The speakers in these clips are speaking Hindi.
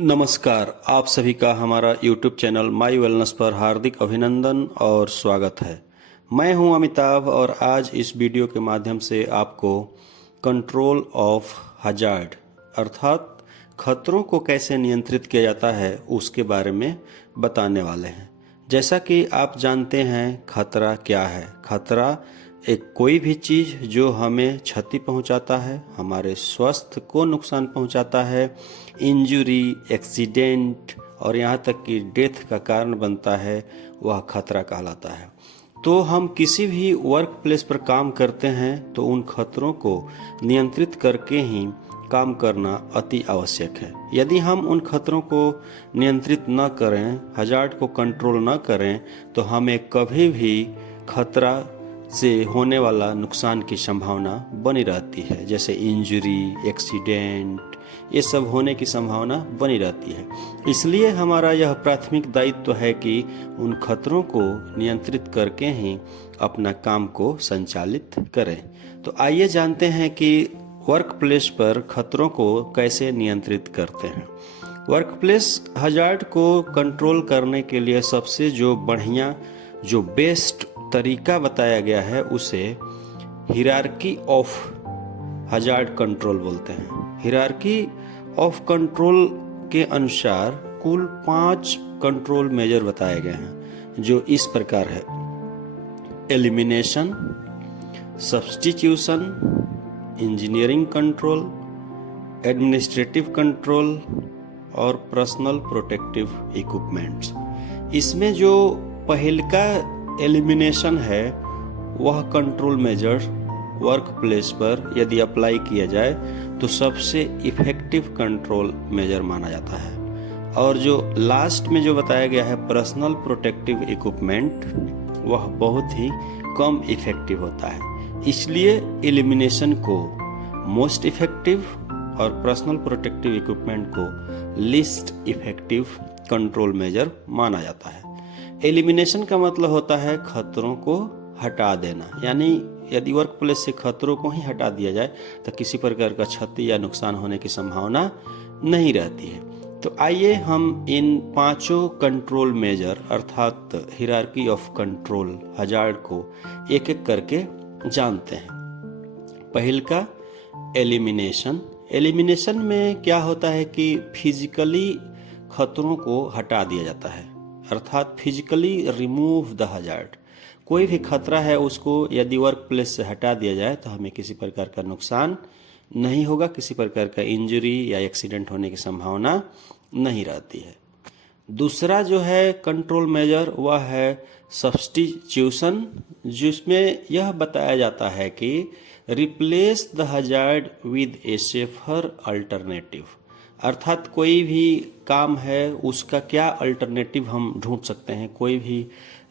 नमस्कार, आप सभी का हमारा YouTube चैनल माई वेलनेस पर हार्दिक अभिनंदन और स्वागत है। मैं हूं अमिताभ और आज इस वीडियो के माध्यम से आपको कंट्रोल ऑफ हजार्ड अर्थात खतरों को कैसे नियंत्रित किया जाता है उसके बारे में बताने वाले हैं। जैसा कि आप जानते हैं खतरा क्या है। खतरा एक कोई भी चीज़ जो हमें क्षति पहुंचाता है, हमारे स्वास्थ्य को नुकसान पहुंचाता है, इंजरी, एक्सीडेंट और यहाँ तक कि डेथ का कारण बनता है, वह खतरा कहलाता है। तो हम किसी भी वर्क प्लेस पर काम करते हैं तो उन खतरों को नियंत्रित करके ही काम करना अति आवश्यक है। यदि हम उन खतरों को नियंत्रित न करें, हजार्ड को कंट्रोल न करें, तो हमें कभी भी खतरा से होने वाला नुकसान की संभावना बनी रहती है। जैसे इंजरी, एक्सीडेंट, ये सब होने की संभावना बनी रहती है। इसलिए हमारा यह प्राथमिक दायित्व है कि उन खतरों को नियंत्रित करके ही अपना काम को संचालित करें। तो आइए जानते हैं कि वर्क प्लेस पर खतरों को कैसे नियंत्रित करते हैं। वर्क प्लेस हजार्ड को कंट्रोल करने के लिए सबसे जो बढ़िया, जो बेस्ट तरीका बताया गया है उसे हिरार्की ऑफ हजार्ड कंट्रोल बोलते हैं। हिरार्की ऑफ कंट्रोल के अनुसार कुल 5 कंट्रोल मेजर बताए गए हैं, जो इस प्रकार है: elimination, substitution, engineering control, administrative control और पर्सनल प्रोटेक्टिव इक्विपमेंट्स। इसमें जो पहल का एलिमिनेशन है, वह कंट्रोल मेजर वर्क प्लेस पर यदि अप्लाई किया जाए तो सबसे इफेक्टिव कंट्रोल मेजर माना जाता है। और जो लास्ट में जो बताया गया है पर्सनल प्रोटेक्टिव इक्विपमेंट, वह बहुत ही कम इफेक्टिव होता है। इसलिए एलिमिनेशन को मोस्ट इफेक्टिव और पर्सनल प्रोटेक्टिव इक्विपमेंट को लीस्ट इफेक्टिव कंट्रोल मेजर माना जाता है। एलिमिनेशन का मतलब होता है खतरों को हटा देना, यानी यदि वर्क प्लेस से खतरों को ही हटा दिया जाए तो किसी प्रकार का क्षति या नुकसान होने की संभावना नहीं रहती है। तो आइए हम इन 5 कंट्रोल मेजर अर्थात हिरार्की ऑफ कंट्रोल हजार्ड को एक एक करके जानते हैं। पहल का एलिमिनेशन। एलिमिनेशन में क्या होता है कि फिजिकली खतरों को हटा दिया जाता है, अर्थात फिजिकली रिमूव द हजार्ड। कोई भी खतरा है उसको यदि वर्क प्लेस से हटा दिया जाए तो हमें किसी प्रकार का नुकसान नहीं होगा, किसी प्रकार का इंजरी या एक्सीडेंट होने की संभावना नहीं रहती है। दूसरा जो है कंट्रोल मेजर वह है सब्स्टिट्यूशन, जिसमें यह बताया जाता है कि replace the hazard with A safer alternative. अर्थात कोई भी काम है उसका क्या अल्टरनेटिव हम ढूंढ सकते हैं। कोई भी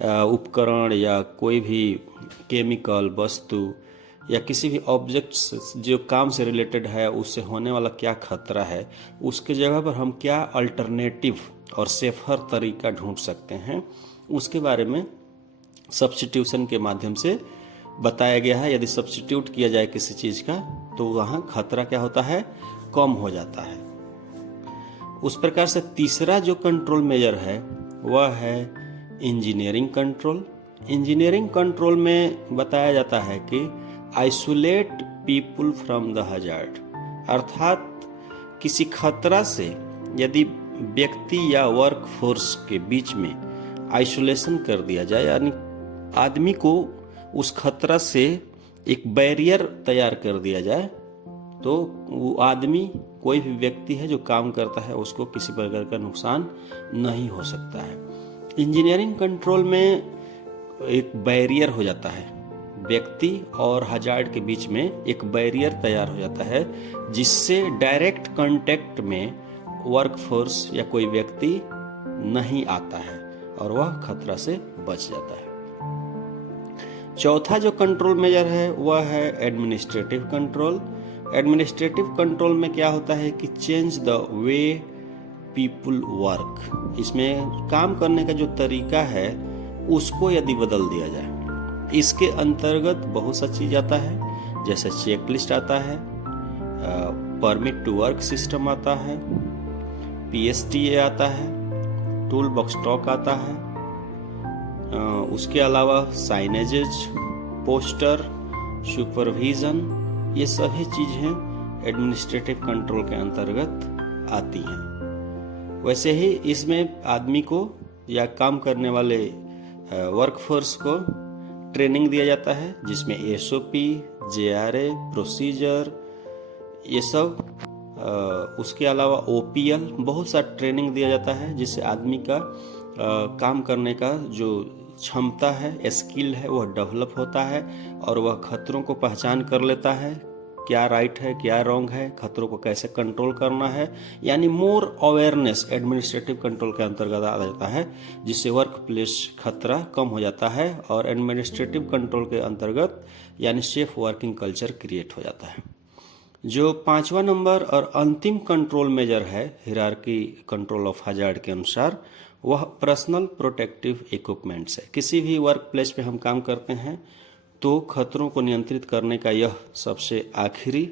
उपकरण या कोई भी केमिकल वस्तु या किसी भी ऑब्जेक्ट्स जो काम से रिलेटेड है उससे होने वाला क्या खतरा है, उसके जगह पर हम क्या अल्टरनेटिव और सेफर तरीका ढूंढ सकते हैं, उसके बारे में सब्स्टिट्यूशन के माध्यम से बताया गया है। यदि सब्स्टिट्यूट किया जाए किसी चीज़ का तो वहाँ खतरा क्या होता है, कम हो जाता है। उस प्रकार से तीसरा जो कंट्रोल मेजर है वह है इंजीनियरिंग कंट्रोल। इंजीनियरिंग कंट्रोल में बताया जाता है कि isolate people from the hazard, अर्थात किसी खतरा से यदि व्यक्ति या वर्क फोर्स के बीच में आइसोलेशन कर दिया जाए, यानी आदमी को उस खतरा से एक बैरियर तैयार कर दिया जाए, तो वो आदमी, कोई भी व्यक्ति है जो काम करता है, उसको किसी प्रकार का नुकसान नहीं हो सकता है। इंजीनियरिंग कंट्रोल में एक बैरियर हो जाता है, व्यक्ति और हजार्ड के बीच में एक बैरियर तैयार हो जाता है, जिससे डायरेक्ट कांटेक्ट में वर्क फोर्स या कोई व्यक्ति नहीं आता है और वह खतरा से बच जाता है। चौथा जो कंट्रोल मेजर है वह है एडमिनिस्ट्रेटिव कंट्रोल। एडमिनिस्ट्रेटिव कंट्रोल में क्या होता है कि change the way people work. इसमें काम करने का जो तरीका है उसको यदि बदल दिया जाए, इसके अंतर्गत बहुत सा चीज आता है, जैसे चेक लिस्ट आता है, परमिट टू वर्क सिस्टम आता है, PSTA आता है, टूल बॉक्स स्टॉक आता है, उसके अलावा साइनेजेज, पोस्टर, सुपरविजन, ये सभी चीज़ें एडमिनिस्ट्रेटिव कंट्रोल के अंतर्गत आती हैं। वैसे ही इसमें आदमी को या काम करने वाले वर्कफोर्स को ट्रेनिंग दिया जाता है, जिसमें SOP, JRA, प्रोसीजर, ये सब, उसके अलावा OPL, बहुत सा ट्रेनिंग दिया जाता है, जिससे आदमी का काम करने का जो क्षमता है, स्किल है, वह डेवलप होता है और वह खतरों को पहचान कर लेता है, क्या राइट है क्या रॉन्ग है, खतरों को कैसे कंट्रोल करना है, यानी मोर अवेयरनेस एडमिनिस्ट्रेटिव कंट्रोल के अंतर्गत आ जाता है, जिससे वर्क प्लेस खतरा कम हो जाता है और एडमिनिस्ट्रेटिव कंट्रोल के अंतर्गत यानी सेफ वर्किंग कल्चर क्रिएट हो जाता है। जो 5वां नंबर और अंतिम कंट्रोल मेजर है हिरार्की कंट्रोल ऑफ हजार्ड के अनुसार, वह पर्सनल प्रोटेक्टिव इक्विपमेंट्स है। किसी भी वर्क प्लेस पे हम काम करते हैं तो खतरों को नियंत्रित करने का यह सबसे आखिरी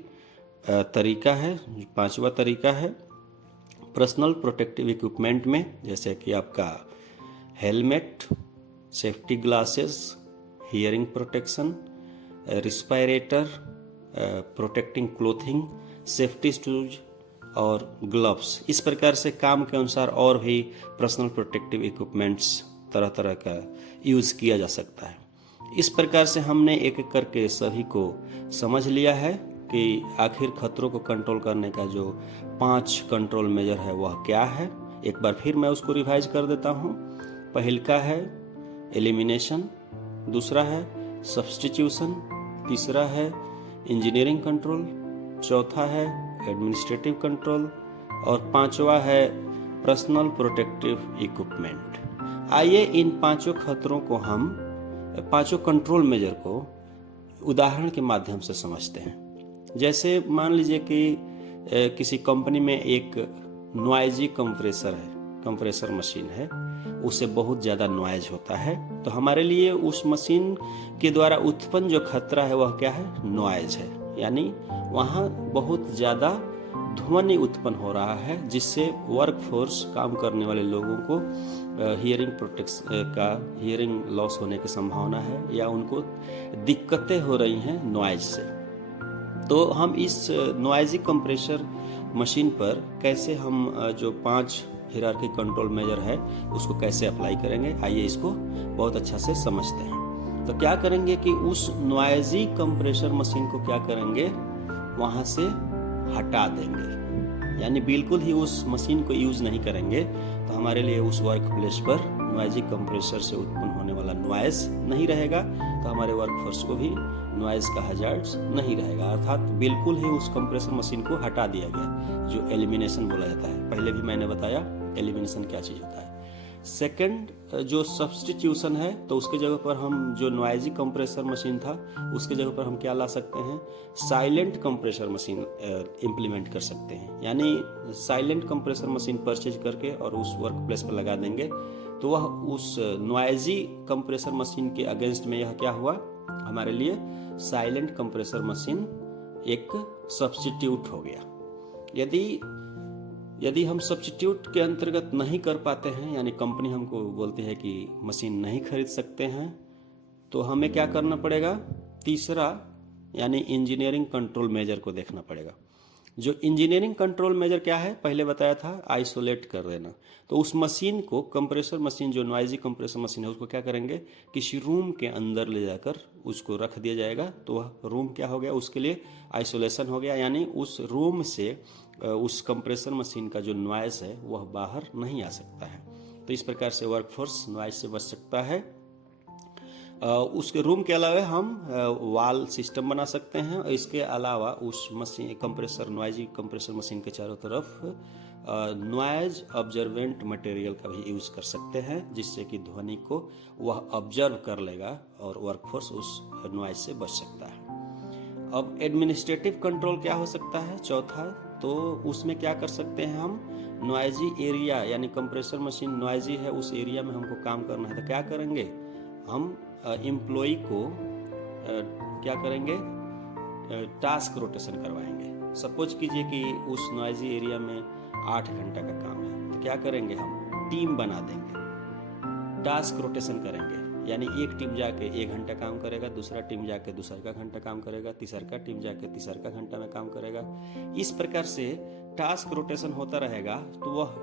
तरीका है, 5वां तरीका है। पर्सनल प्रोटेक्टिव इक्विपमेंट में जैसे कि आपका helmet, safety glasses, hearing protection, respirator, protecting clothing, safety shoes और ग्लव्स, इस प्रकार से काम के अनुसार और भी पर्सनल प्रोटेक्टिव इक्विपमेंट्स तरह तरह का यूज़ किया जा सकता है। इस प्रकार से हमने एक एक करके सभी को समझ लिया है कि आखिर खतरों को कंट्रोल करने का जो 5 कंट्रोल मेजर है वह क्या है। एक बार फिर मैं उसको रिवाइज कर देता हूँ। पहला है एलिमिनेशन, दूसरा है सब्स्टिट्यूशन, तीसरा है इंजीनियरिंग कंट्रोल, चौथा है एडमिनिस्ट्रेटिव कंट्रोल और 5वां है पर्सनल प्रोटेक्टिव इक्विपमेंट। आइए इन 5 खतरों को हम 5 कंट्रोल मेजर को उदाहरण के माध्यम से समझते हैं। जैसे मान लीजिए कि किसी कंपनी में एक नॉइजी कंप्रेसर मशीन है, उससे बहुत ज़्यादा नॉइज होता है, तो हमारे लिए उस मशीन के द्वारा उत्पन्न जो खतरा है वह क्या है, नॉइज है, यानी वहाँ बहुत ज़्यादा ध्वनि उत्पन्न हो रहा है, जिससे वर्कफोर्स काम करने वाले लोगों को हियरिंग लॉस होने की संभावना है या उनको दिक्कतें हो रही हैं नॉइज से। तो हम इस नॉइजी कंप्रेसर मशीन पर कैसे हम जो 5 हिरार्की कंट्रोल मेजर है उसको कैसे अप्लाई करेंगे, आइए इसको बहुत अच्छा से समझते हैं। तो क्या करेंगे कि उस नॉइजी कंप्रेसर मशीन को क्या करेंगे, वहाँ से हटा देंगे, यानी बिल्कुल ही उस मशीन को यूज नहीं करेंगे। तो हमारे लिए उस वर्क प्लेस पर नॉइजी कंप्रेसर से उत्पन्न होने वाला नॉइज नहीं रहेगा, तो हमारे वर्कफोर्स को भी नॉइज का हजार्ड्स नहीं रहेगा, अर्थात बिल्कुल ही उस कंप्रेसर मशीन को हटा दिया गया, जो एलिमिनेशन बोला जाता है। पहले भी मैंने बताया एलिमिनेशन क्या चीज़ होता है। सेकंड जो सब्स्टिट्यूशन है, तो उसके जगह पर हम जो नॉइजी कंप्रेसर मशीन था उसके जगह पर हम क्या ला सकते हैं, साइलेंट कंप्रेसर मशीन इम्प्लीमेंट कर सकते हैं, यानी साइलेंट कंप्रेसर मशीन परचेज करके और उस वर्क प्लेस पर लगा देंगे, तो वह उस नॉइजी कंप्रेसर मशीन के अगेंस्ट में यह क्या हुआ, हमारे लिए साइलेंट कंप्रेसर मशीन एक सब्स्टिट्यूट हो गया। यदि हम सब्स्टिट्यूट के अंतर्गत नहीं कर पाते हैं, यानी कंपनी हमको बोलती है कि मशीन नहीं खरीद सकते हैं, तो हमें क्या करना पड़ेगा, तीसरा यानी इंजीनियरिंग कंट्रोल मेजर को देखना पड़ेगा। जो इंजीनियरिंग कंट्रोल मेजर क्या है, पहले बताया था, आइसोलेट कर देना। तो उस मशीन को, कंप्रेसर मशीन जो नॉइजी कंप्रेसर मशीन है, उसको क्या करेंगे, किसी रूम के अंदर ले जाकर उसको रख दिया जाएगा, तो वह रूम क्या हो गया, उसके लिए आइसोलेशन हो गया, यानी उस रूम से उस कंप्रेसर मशीन का जो नॉइज है वह बाहर नहीं आ सकता है। तो इस प्रकार से वर्कफोर्स नॉइज से बच सकता है। उसके रूम के अलावा हम वाल सिस्टम बना सकते हैं, और इसके अलावा उस मशीन नॉइजी कंप्रेसर मशीन के चारों तरफ नॉइज ऑब्जर्वेंट मटेरियल का भी यूज कर सकते हैं, जिससे कि ध्वनि को वह ऑब्जर्व कर लेगा और वर्कफोर्स उस नॉइज से बच सकता है। अब एडमिनिस्ट्रेटिव कंट्रोल क्या हो सकता है, चौथा, तो उसमें क्या कर सकते हैं हम, नॉइजी एरिया, यानी कंप्रेसर मशीन नॉइजी है, उस एरिया में हमको काम करना है, तो क्या करेंगे, हम एम्प्लॉय को क्या करेंगे, टास्क रोटेशन करवाएंगे। सपोज कीजिए कि उस नॉइजी एरिया में 8 घंटा का काम है, तो क्या करेंगे हम, टीम बना देंगे, टास्क रोटेशन करेंगे। यानी एक टीम जाके 1 घंटा काम करेगा, दूसरा टीम जाके दूसरा का घंटा काम करेगा, तीसरा टीम जाके तीसरा का घंटा में काम करेगा। इस प्रकार से टास्क रोटेशन होता रहेगा, तो वह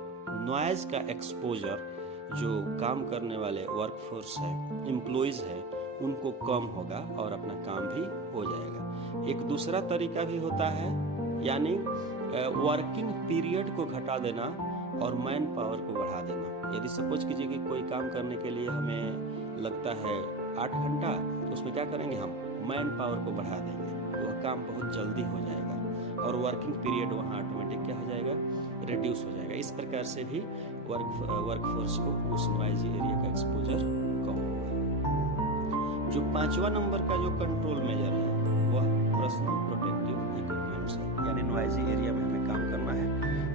नॉइज का एक्सपोजर जो काम करने वाले वर्कफोर्स है, एम्प्लॉइज है, उनको कम होगा और अपना काम भी हो जाएगा। एक दूसरा तरीका भी होता है, यानी वर्किंग पीरियड को घटा देना और मैन पावर को बढ़ा देना। यदि सपोज कीजिए कि कोई काम करने के लिए हमें लगता है 8 घंटा, तो उसमें क्या करेंगे, हम मैन पावर को बढ़ा देंगे, तो वह काम बहुत जल्दी हो जाएगा और वर्किंग पीरियड वहाँ ऑटोमेटिक क्या हो जाएगा, रिड्यूस हो जाएगा। इस प्रकार से भी वर्कफोर्स को उस नॉइजी एरिया का एक्सपोजर कम होगा। जो 5वां नंबर का जो कंट्रोल मेजर है वह पर्सनल प्रोटेक्टिव इक्विपमेंट्स है। यानी नॉइजी एरिया में हमें काम करना है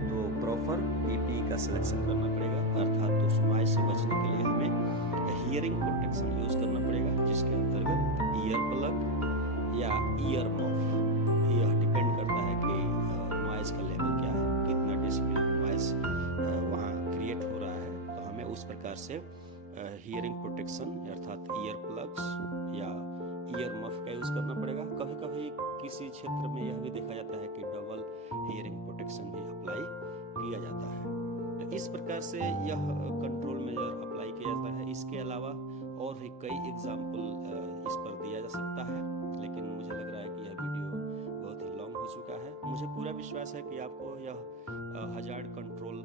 तो प्रॉपर पीपीई का सिलेक्शन करना पड़ेगा, अर्थात उस नॉइज से बचने के लिए हमें हियरिंग प्रोटेक्शन यूज करना पड़ेगा, जिसके अंतर्गत ईयर प्लग या ईयर मफ, यह डिपेंड करता है कि नॉइज का लेवल क्या है, कितना डेसिबल नॉइज वहाँ क्रिएट हो रहा है। तो हमें उस प्रकार से हियरिंग प्रोटेक्शन अर्थात ईयर प्लग्स या ईयर मफ का यूज करना पड़ेगा। कभी कभी किसी क्षेत्र में यह भी देखा जाता है कि डबल हियरिंग प्रोटेक्शन भी अप्लाई किया जाता है। तो इस प्रकार से यह कंट्रोल मेजर अप्लाई किया जाता है। इसके अलावा और भी कई एग्जाम्पल इस पर दिया जा सकता है, लेकिन मुझे लग रहा है कि यह वीडियो बहुत ही लॉन्ग हो चुका है। मुझे पूरा विश्वास है कि आपको यह हजार्ड कंट्रोल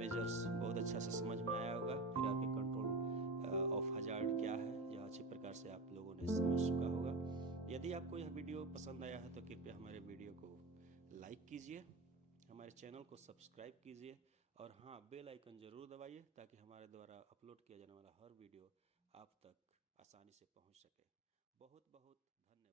मेजर्स बहुत अच्छा से समझ में आया होगा। फिर आपके कंट्रोल ऑफ हजार्ड क्या है यह अच्छी प्रकार से आप लोगों ने समझ चुका होगा। यदि आपको यह वीडियो पसंद आया है तो कृपया हमारे वीडियो को लाइक कीजिए, हमारे चैनल को सब्सक्राइब कीजिए और हाँ, बेल आइकन जरूर दबाइए ताकि हमारे द्वारा अपलोड किया जाने वाला हर वीडियो आप तक आसानी से पहुंच सके। बहुत बहुत धन्यवाद।